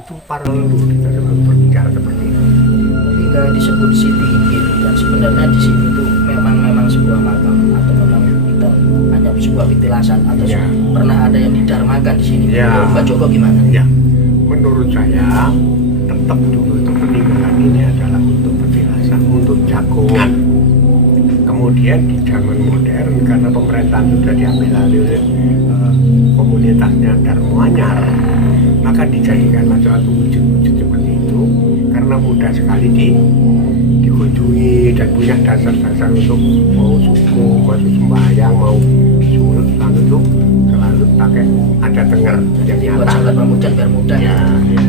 itu para leluhur kita selalu berbicara seperti itu. Ketika disebut Siti Inggil, dan sebenarnya di sini itu memang sebuah makam atau memang kita hanya sebuah petilasan atau Ya. pernah ada yang didarmakan di sini. Ya. Menurut Pak Joko gimana? Ya, menurut saya tetap dulu itu peninggalan ini adalah untuk petilasan, untuk jagongan. Kemudian di zaman modern karena pemerintahan sudah diambil alih oleh komunitasnya Darmo Anyar, maka dijadikanlah suatu wujud-wujud seperti itu karena mudah sekali dikunjungi dan punya dasar-dasar untuk mau suku, mau sembahyang, mau surut, itu selalu pakai ada tenger yang Buat nyata. sahabat Pamujan biar mudah. Ya, ya.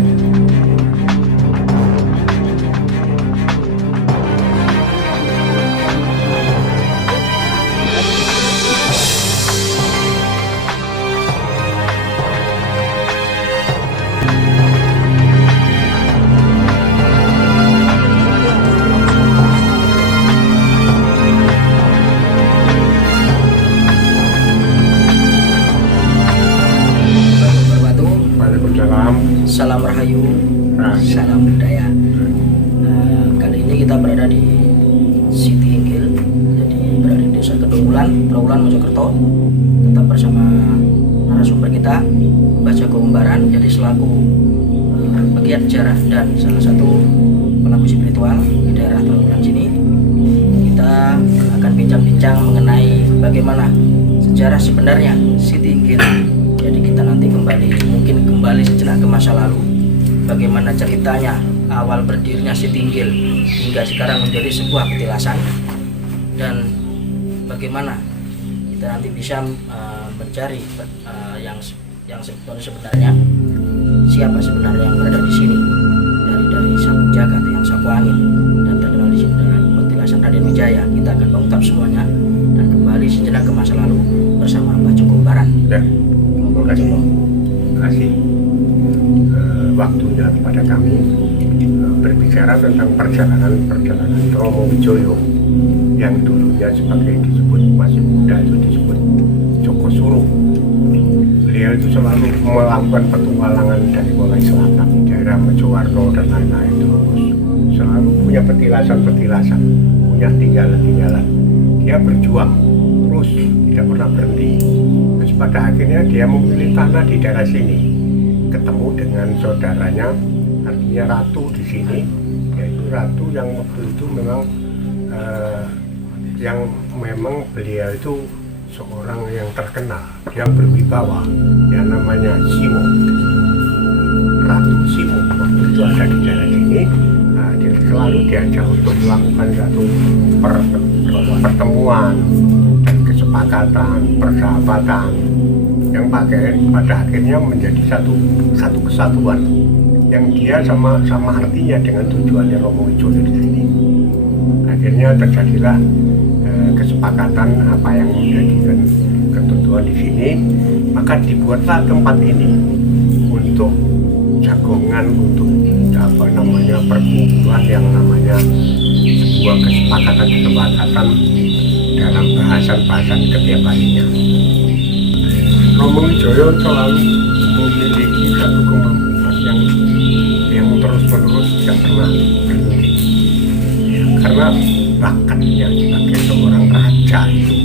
Berbatu, Waalaikumsalam. salam rahayu, Nah, salam budaya. Kali ini kita berada di Siti Inggil, jadi berada di Desa Kedunggulan, Trawulan, Mojokerto. Tetap bersama narasumber kita, Mbah Jago Umbaran, jadi selaku pegiat sejarah dan salah satu pelaku spiritual di daerah Trawulan sini. Kita akan bincang-bincang mengenai bagaimana sejarah sebenarnya Siti Inggil. Jadi kita nanti mungkin kembali sejenak ke masa lalu, bagaimana ceritanya awal berdirinya Siti Inggil hingga sekarang menjadi sebuah petilasan, dan bagaimana kita nanti bisa mencari yang sebenarnya siapa sebenarnya yang berada di sini, dari sapu jagat yang sapu angin dan terkenal di sini dengan petilasan Raden Wijaya. Kita akan mengungkap semuanya dan kembali sejenak ke masa lalu bersama Mbah Joko Umbaran. ya. Terima kasih waktunya kepada kami berbicara tentang perjalanan Romo Wijoyo yang dulunya sebagai disebut masih muda itu disebut Joko Suruh. Beliau itu selalu melakukan petualangan dari mulai selatan, daerah Mojowarno dan lain-lain, terus selalu punya petilasan, punya tinggalan. Dia berjuang terus tidak pernah berhenti. Terus pada akhirnya dia memilih tanah di daerah sini, ketemu dengan saudaranya, artinya ratu di sini, yaitu ratu yang waktu itu memang beliau itu seorang yang terkenal, yang berwibawa, yang namanya Simo. Ratu Simo waktu itu ada di daerah sini. Dia selalu diajak untuk melakukan satu pertemuan dan kesepakatan, persahabatan yang pada akhirnya menjadi satu kesatuan yang dia sama artinya dengan tujuannya Romo Wijoyo di sini. Akhirnya terjadilah kesepakatan apa yang menjadikan ketentuan di sini, maka dibuatlah tempat ini untuk jagongan, untuk perkumpulan yang namanya sebuah kesepakatan dalam bahasan setiap harinya. Romo Wijoyo selalu memiliki satu kemampuan yang terus-menerus tidak pernah berhenti. Ya, karena bakatnya sebagai seorang raja itu,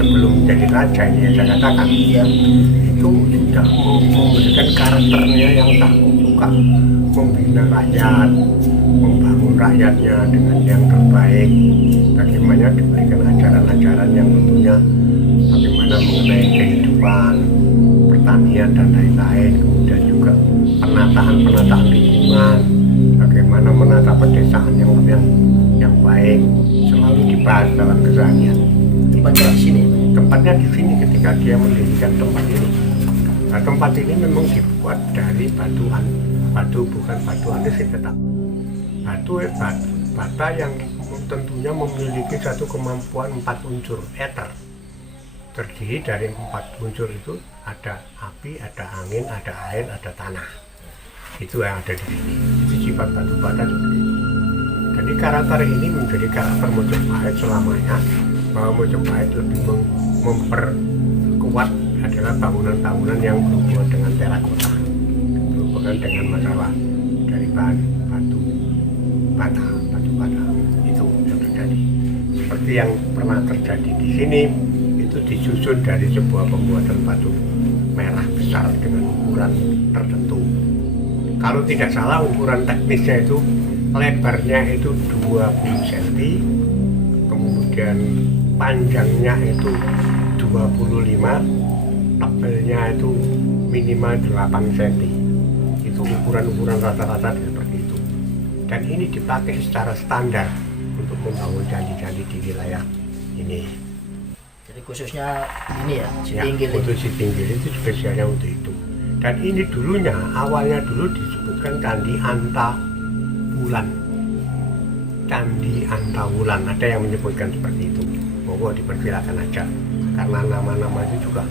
sebelum menjadi raja ini yang saya katakan, itu sudah memberikan karakternya yang sangat suka membina rakyat, membangun rakyatnya dengan yang terbaik. Bagaimana diberikan ajaran-ajaran yang tentunya bagaimana mengenai kehidupan, pertanian dan lain-lain, kemudian juga penataan lingkungan, bagaimana menata pedesaan yang baik, selalu dibahas dalam keseharian. Tempatnya di sini. Tempatnya di sini ketika dia mendirikan tempat ini. Nah, tempat ini memang dibuat dari batu bukan batu andesit, tetap bata yang tentunya memiliki satu kemampuan 4 unsur ether. Terdiri dari 4 unsur itu ada api, ada angin, ada air, ada tanah. Itu yang ada di sini. Itu sifat batu bata seperti itu. Jadi karakter ini menjadi karakter Mojopahit selamanya, bahwa Mojopahit lebih memperkuat adalah bangunan-bangunan yang berhubungan dengan terakota, ditimbulkan dengan masalah dari bahan batu bata itu yang terjadi. Seperti yang pernah terjadi di sini, itu disusun dari sebuah pembuatan batu merah besar dengan ukuran tertentu. Kalau tidak salah ukuran teknisnya itu lebarnya itu 20 cm, kemudian panjangnya itu 25, tebelnya itu minimal 8 cm. Itu ukuran-ukuran rata-rata seperti itu. Dan ini dipakai secara standar untuk membangun candi-candi di wilayah ini. Jadi khususnya ini ya, Ya, Sitinggil untuk Sitinggil itu spesialnya untuk itu. Dan ini dulunya, awalnya dulu disebutkan Candi Antawulan. Candi Antawulan, ada yang menyebutkan seperti itu. Monggo dipersilakan aja, karena nama-nama itu juga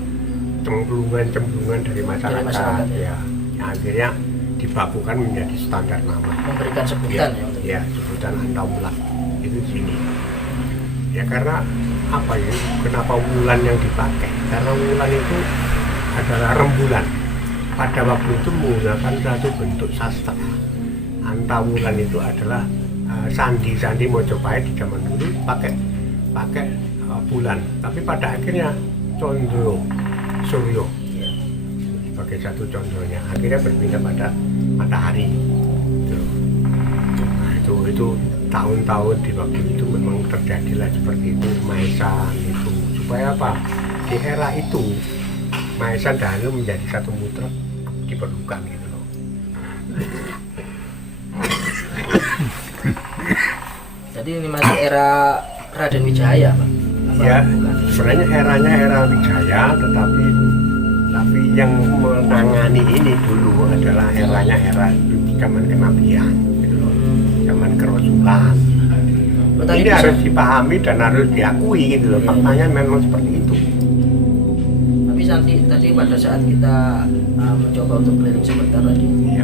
cemplungan-cemplungan dari masyarakat, ya. Yang akhirnya dibakukan menjadi standar nama. memberikan sebutan ya, untuk Ya, sebutan Antawulan itu sini. Ya karena apa ya? Kenapa wulan yang dipakai? Karena wulan itu adalah rembulan. Pada waktu itu menggunakan satu bentuk sastra. Antawulan itu adalah sandi-sandi Mojopahit di zaman dulu pakai bulan. Tapi pada akhirnya Condro Suryo sebagai satu contohnya akhirnya berpindah pada matahari. Nah, itu tahun-tahun di waktu itu memang terjadilah seperti itu, maesan itu. Supaya apa? Di era itu maesan dahulu menjadi satu mutlak diperlukan gitu loh. Jadi ini masih era Raden Wijaya, Pak? Apa Ya, bukan? sebenarnya eranya era Wijaya, tetapi yang menangani ini dulu adalah eranya era zaman kenabian gitu loh, zaman kerasulan. Oh, tadi Ini bisa- harus dipahami dan harus diakui gitu loh, faktanya memang seperti itu. Tapi tadi pada saat kita mencoba untuk keliling sebentar tadi, Iya.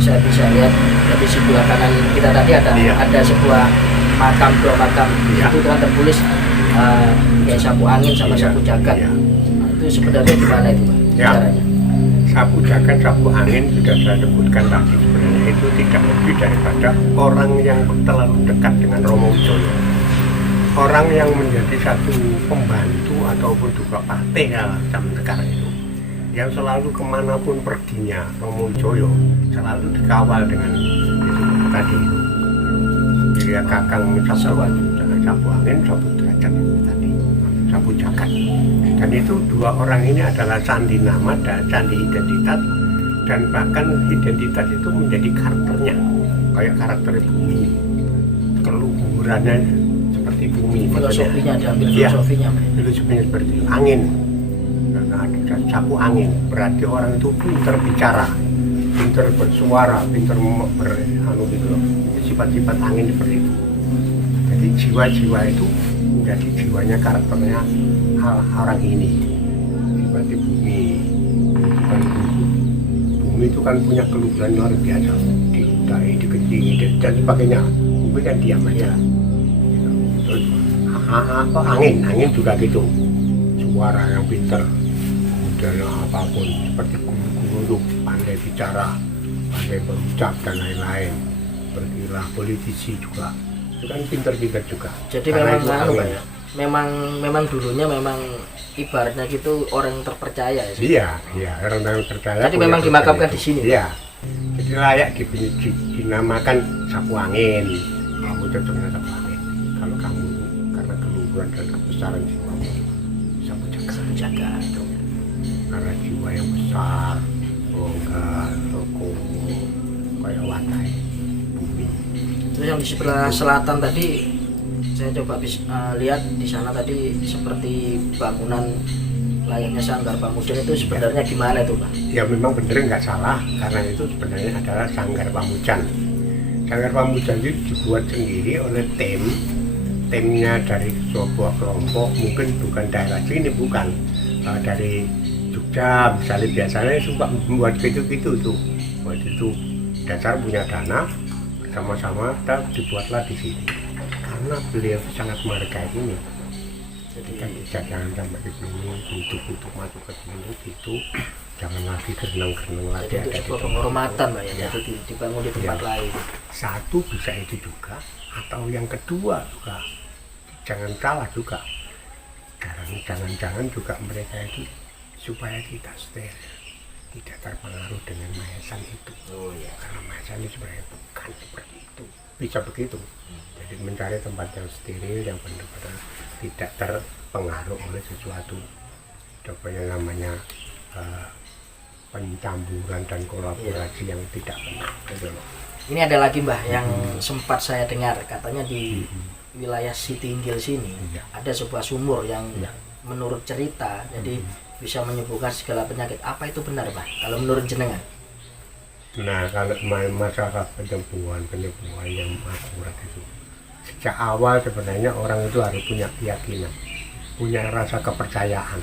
saya bisa lihat dari sebelah kanan kita tadi Iya. ada sebuah makam, dua makam. Iya. Itu kan tertulis kayak sapu angin sama Iya. sapu jagat. Iya. Nah, itu sebenarnya gimana itu, Pak? Ya. Caranya? Sapu jagat, sapu angin sudah saya sebutkan tadi, sebenarnya itu tidak lebih daripada orang yang terlalu dekat dengan Romo Wijoyo. Orang yang menjadi satu pembantu ataupun juga partai zaman sekarang itu, yang selalu kemanapun perginya Romo Wijoyo selalu dikawal dengan itu tadi itu. Jadi ya kakang sapu angin, sapu derajat itu tadi, sapu jagat. Dan itu dua orang ini adalah sandi nama dan sandi identitas, dan bahkan identitas itu menjadi karakternya, kayak karakter bumi, keluhurannya seperti bumi. Filosofinya diambil Iya. filosofinya, Pak. Filosofinya seperti itu. Angin, karena ada sapu angin, berarti orang itu pintar bicara, pintar bersuara, pintar gitu loh. Itu sifat-sifat angin seperti itu. Jadi jiwa-jiwa itu menjadi jiwanya, karakternya orang ini. Seperti bumi, bumi itu kan punya keluhuran luar biasa, diudai, dikencing, dan sebagainya. Bumi kan diam aja. Terus angin juga gitu, suara yang pintar, kemudian apapun seperti guru-guru itu pandai bicara, pandai berucap dan lain-lain. Berkilah politisi juga, itu kan pintar-pintar juga. Jadi Karena memang itu anu, angin. Pak, ya. Memang dulunya memang ibaratnya gitu orang yang terpercaya ya. Iya, orang yang percaya. Jadi punya memang dimakamkan itu. di sini. Iya, jadi layak dinamakan sapu angin. Kamu cocoknya sapu angin. Kalau kamu karena keluhuran dan kebesaran jiwamu, sapu jagat. Sapu jagat. Karena jiwa yang besar, longgar, rokowo, kayak watai bumi. Terus yang di sebelah selatan tadi saya coba lihat di sana tadi seperti bangunan layaknya Sanggar Pamujan, itu sebenarnya gimana itu, Pak? Ya memang bener nggak salah, karena itu sebenarnya adalah Sanggar Pamujan. Sanggar Pamujan itu dibuat sendiri oleh timnya dari sebuah kelompok, mungkin bukan daerah sini, bukan dari Jogja misalnya. Biasanya suka membuat gitu-gitu tuh. Waktu itu dasar punya dana, bersama-sama kita dibuatlah di sini. Karena beliau sangat menghargai ini. Jadi kan jangan sampai di sini, untuk masuk ke sini gitu. jangan lagi gereneng-gereneng lagi Jadi untuk ada di sebuah tempat penghormatan Pak ya, Ya. jadi dibangun di tempat Ya. lain. Satu bisa itu juga, atau yang kedua juga jangan salah juga, jangan-jangan juga mereka itu supaya kita steril, tidak terpengaruh dengan mayasan itu. Oh iya. Karena mayasan itu sebenarnya bukan seperti itu, bisa begitu. Jadi mencari tempat yang steril, yang benar-benar tidak terpengaruh oleh sesuatu apa yang namanya pencampuran dan kolaborasi yang tidak benar, gitu loh. Ini ada lagi Mbah yang sempat saya dengar katanya di wilayah Siti Inggil sini Iya. ada sebuah sumur yang Iya. menurut cerita jadi bisa menyembuhkan segala penyakit. Apa itu benar Pak? Kalau menurut jenengan? Nah, kalau masalah penyembuhan yang akurat itu, sejak awal sebenarnya orang itu harus punya keyakinan, punya rasa kepercayaan.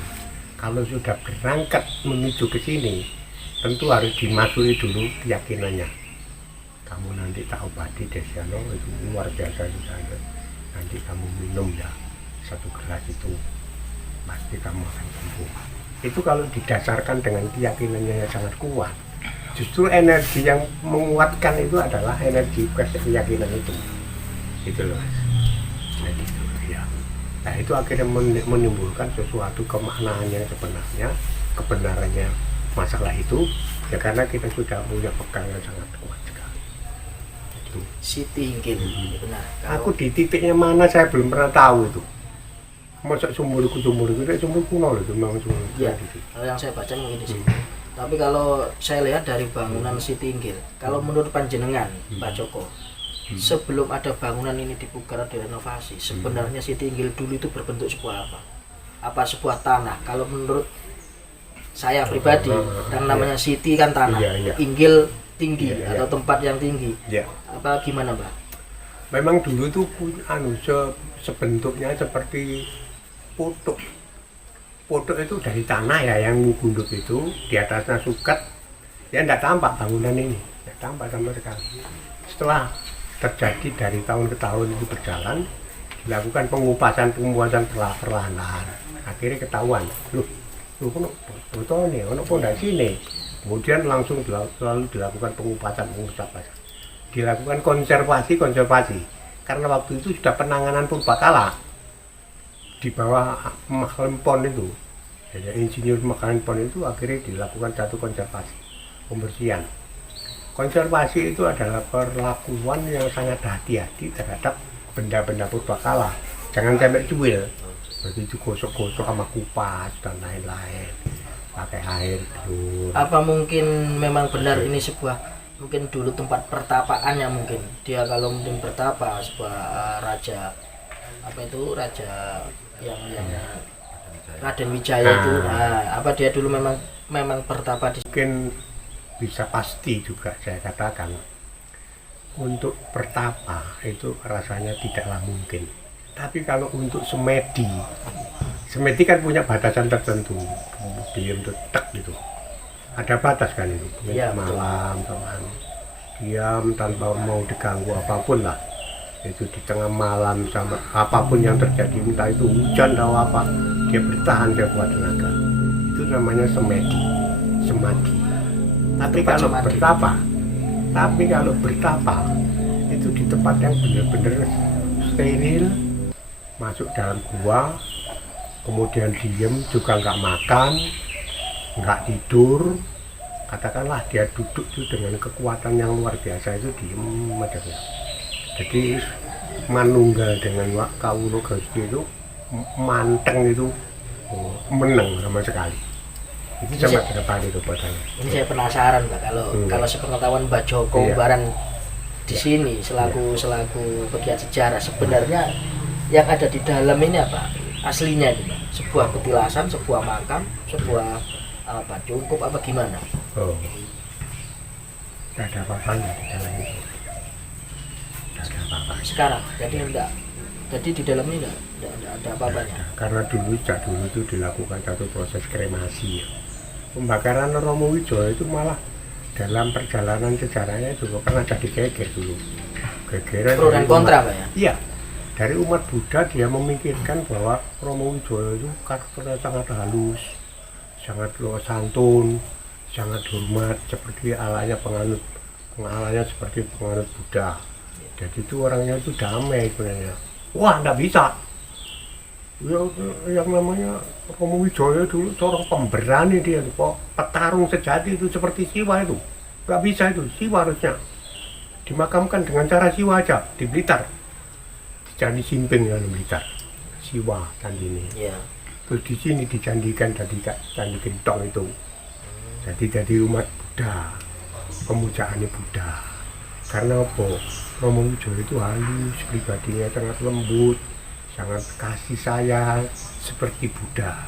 Kalau sudah berangkat menuju ke sini, tentu harus dimasuki dulu keyakinannya. Kamu nanti tak obati Desiano, itu luar biasa di sana. Nanti kamu minum ya satu gelas itu, pasti kamu akan sembuh. Itu kalau didasarkan dengan keyakinannya yang sangat kuat. Justru energi yang menguatkan itu adalah energi keyakinan itu. Itu loh. Jadi itu ya. Nah itu akhirnya menimbulkan sesuatu kemaknaan yang sebenarnya, kebenarannya masalah itu ya karena kita sudah punya pegangan sangat kuat sekali. Itu. Siti Inggil. Benar. Aku di titiknya mana saya belum pernah tahu itu. Masuk sumur itu sumur kuno loh, memang sumur Ya, di situ. kalau yang saya baca mungkin di sini. Tapi kalau saya lihat dari bangunan Siti Inggil, kalau menurut panjenengan Pak Joko, sebelum ada bangunan ini dipugar atau direnovasi, sebenarnya Siti Inggil dulu itu berbentuk sebuah apa? Apa sebuah tanah? Kalau menurut saya pribadi, dan namanya Siti kan tanah, Iya, iya. Inggil tinggi Iya, iya. atau tempat yang tinggi. Ya. Apa gimana Mbak? Memang dulu tuh sebentuknya seperti potok. Potok itu dari tanah ya yang gunduk itu, di atasnya suket. Ya enggak tampak bangunan ini, enggak tampak sama sekali. Setelah terjadi dari tahun ke tahun itu berjalan, dilakukan pengupasan perlahan-lahan. Akhirnya ketahuan, loh kono foto nih, kono pondasi nih. Kemudian langsung selalu dilakukan pengupasan. Dilakukan konservasi. Karena waktu itu sudah penanganan purbakala di bawah Mahlempon itu. Jadi insinyur Mahlempon itu akhirnya dilakukan satu konservasi, pembersihan. Konservasi itu adalah perlakuan yang sangat hati-hati terhadap benda-benda purbakala. Jangan sampai cuil. Berarti itu gosok-gosok sama kupas dan lain-lain. Pakai air dulu. Apa mungkin memang benar ini sebuah mungkin dulu tempat pertapaannya mungkin dia kalau mungkin bertapa sebuah raja apa itu raja yang Raden Wijaya itu apa dia dulu memang bertapa di Mungkin bisa pasti juga saya katakan untuk bertapa itu rasanya tidaklah mungkin. Tapi kalau untuk semedi kan punya batasan tertentu, diam tetap gitu. Ada batas kan itu, Ya, malam sama diam tanpa mau diganggu apapun lah. Itu di tengah malam sama apapun yang terjadi, entah itu hujan atau apa, dia bertahan, dia kuat tenaga. Itu namanya semadi. Tapi Tempat kalau semadi. bertapa itu di tempat yang benar-benar steril, masuk dalam gua, kemudian diem juga nggak makan, nggak tidur, katakanlah dia duduk itu dengan kekuatan yang luar biasa itu diem aja. Jadi manunggal dengan Kawula Gusti itu manteng itu menang sama sekali. Itu sangat terdepan itu buat saya. ini saya penasaran Mbak kalau sepengetahuan Mbak Joko Iya. Umbaran di sini selaku pegiat sejarah sebenarnya yang ada di dalam ini apa aslinya ini Mbak? Sebuah petilasan, sebuah makam, sebuah apa cukup apa gimana? Oh, tidak ada apa-apanya di dalam itu. Tidak ada apa-apa. Sekarang jadi di dalam ini enggak ada apa-apanya. Karena sejak dulu itu dilakukan satu proses kremasi. Pembakaran Romo Wijaya itu malah dalam perjalanan sejarahnya juga pernah jadi geger dulu. Gegeran Pro dan dari kontra umat- Pak ya? Iya, dari umat Buddha dia memikirkan bahwa Romo Wijaya itu karakternya sangat halus, sangat santun, sangat hormat seperti alanya seperti penganut Buddha. Jadi itu orangnya itu damai sebenarnya. Wah, nggak bisa. Yang namanya Romo Wijaya dulu seorang pemberani dia, kok petarung sejati itu seperti Siwa itu. Nggak bisa itu, Siwa harusnya dimakamkan dengan cara Siwa aja di Blitar. Di Candi Simping ya di Blitar. Siwa candi ini. Iya. Terus di sini dicandikan tadi Candi Gentong itu. Jadi umat Buddha, pemujaan Buddha. Karena apa? Romo Wijaya itu halus, pribadinya sangat lembut, sangat kasih sayang, seperti Buddha.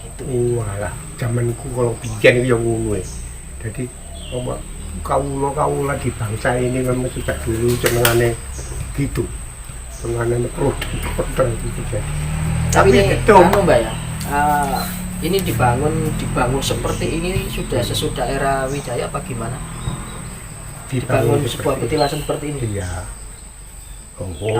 Gitu. Walah, zamanku kalau bikin itu yang ngono. Jadi kaula di bangsa ini kan sudah dulu senengane gitu. Senengane produk gitu jadi. Tapi ini betul. Mbak ya, ini dibangun seperti ini sudah sesudah era Wijaya apa gimana? Dibangun sebuah petilasan seperti ini. Iya.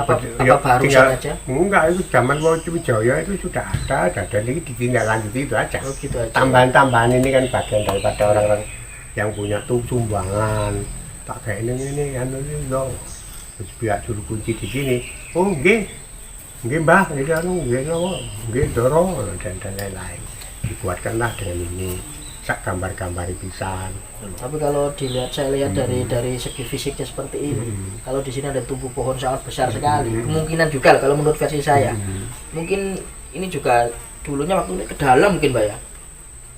Apa barusan aja? Enggak, itu zaman Wijaya itu sudah ada dan ini ditindaklanjuti itu aja. Oh, gitu aja. Tambahan-tambahan ini kan bagian daripada orang-orang yang punya sumbangan. Tak kayak ini loh. Terus pihak juru kunci di sini. Oh, nggih. Nggih Mbah, nggih dorong dan lain-lain. Dibuatkanlah dengan ini sak gambar-gambar pisan. Tapi kalau saya lihat dari segi fisiknya seperti ini, kalau di sini ada tumbuh pohon sangat besar sekali, kemungkinan juga kalau menurut versi saya, mungkin ini juga dulunya waktu ini ke dalam mungkin Mbak ya,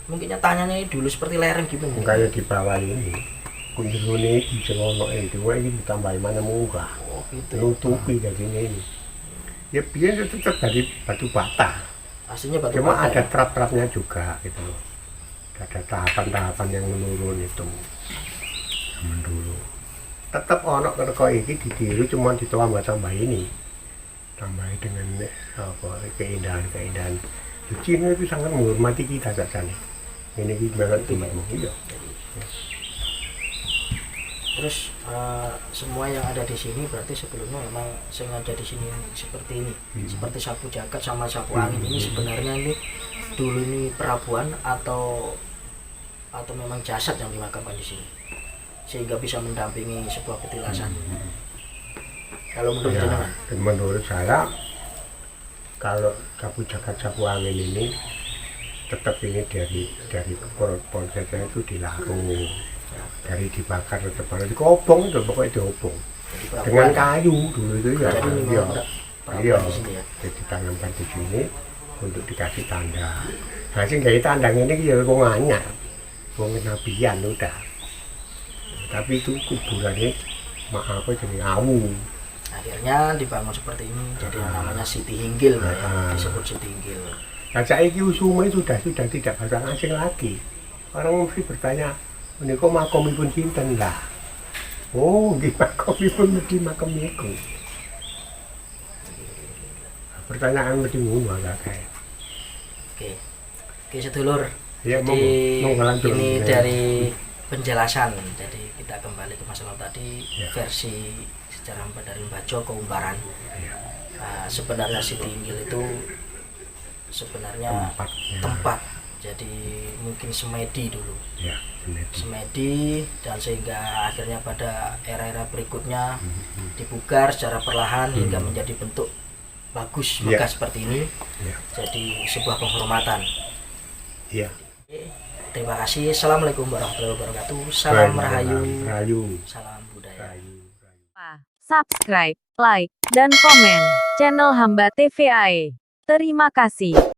mungkin nyatanya dulu seperti lereng gitu. Kayak di bawah ini, kunci ini di celono itu, ini ditambahin mana munggah, nutupi dari ini. Ya biar itu tetap dari batu bata. Aslinya batu Cuma bata. ada trap-trapnya juga gitu loh. Ada tahapan-tahapan yang menurun itu zaman dulu. Tetap ono kerko ini ditiru cuma ditambah ini. Tambah dengan keindahan-keindahan. Cina itu sangat menghormati kita saja nih. Ini gimana tuh iya. Terus semua yang ada di sini berarti sebelumnya memang sengaja di sini seperti ini, seperti sapu jagat sama sapu angin ini sebenarnya ini dulu ini perabuan atau memang jasad yang dimakamkan di sini sehingga bisa mendampingi sebuah petilasan. Kalau menurut jenengan? Menurut saya kalau sapu jagat sapu angin ini tetap ini dari prosesnya itu dilarung. Dari dibakar tetap di kobong itu pokoknya diobong dengan kayu dulu itu ya. Iya. Jadi tanamkan di sini untuk dikasih tanda. Hasil dari tanda ini ya kok nganyar, kok kenabian udah. Tapi itu kuburannya maaf apa jadi awu. Akhirnya dibangun seperti ini jadi namanya Siti Hinggil, disebut Siti Hinggil. Nah, saiki usume sudah tidak bahasa asing lagi. Orang mesti bertanya, menika makomipun sinten lah. Oh, nggih makomipun di makam niku. Pertanyaan mesti ngono kae. Oke sedulur. Ya, Jadi ini ya. dari penjelasan. Jadi kita kembali ke masalah tadi versi sejarah dari Mbah Joko Umbaran. Sebenarnya Siti Hinggil itu sebenarnya tempat. Jadi mungkin semedi dulu. Ya, semedi dan sehingga akhirnya pada era-era berikutnya dibugar secara perlahan hingga menjadi bentuk bagus megah seperti ini. Jadi sebuah penghormatan. Terima kasih. Assalamualaikum warahmatullahi wabarakatuh. Salam Rahayu. Salam budaya. Subscribe, like, dan komen channel Hamba TVAE. Terima kasih.